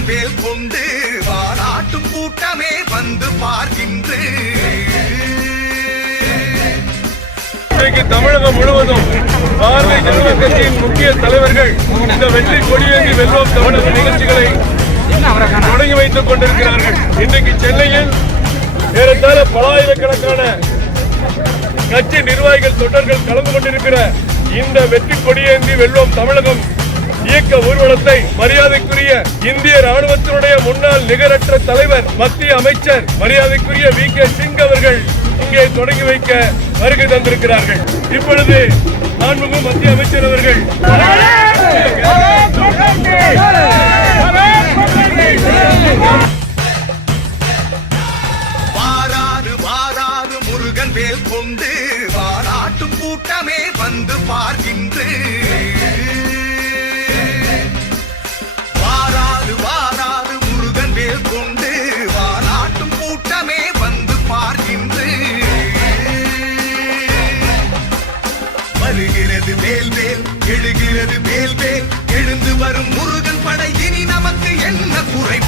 முருகன் வேல் கொண்டு வாராட்டும் கூட்டமே வந்து பார்க்கின்ற தமிழகம் முழுவதும் பாரதிய ஜனதா கட்சியின் முக்கிய தலைவர்கள் இந்த வெற்றி கொடியேந்தி வெல்வோம் தமிழக நிகழ்ச்சிகளை தொடங்கி வைத்துக் கொண்டிருக்கிறார்கள். இன்றைக்கு சென்னையில் ஏறத்தாழ பல ஆயிரக்கணக்கான கட்சி நிர்வாகிகள் தொண்டர்கள் கலந்து கொண்டிருக்கிற இந்த வெற்றி கொடியேந்தி வெல்வோம் தமிழகம் இயக்க ஊர்வலத்தை மரியாதைக்குரிய இந்திய ராணுவத்தினுடைய முன்னாள் நிகரற்ற தலைவர் மத்திய அமைச்சர் மரியாதைக்குரிய VK சிங் அவர்கள் இங்கே தொடங்கி வைக்க வருகை தந்திருக்கிறார்கள். இப்பொழுது மாண்புமிகு மத்திய அமைச்சர் அவர்கள் வாராறு வாராறு முருகன் வேல் கொண்டு வாராட்டும் கூட்டமே வந்து பார்க்கின்ற வாராறு வாராறு முருகன் வேல் கொண்டு வாராட்டும் கூட்டமே வந்து பார்க்கின்ற வருகிறது வேல் வேல் எழுகிறது வேல் வேல் எழுந்து வரும் முருகன் படை இனி நமக்கு என்ன குறை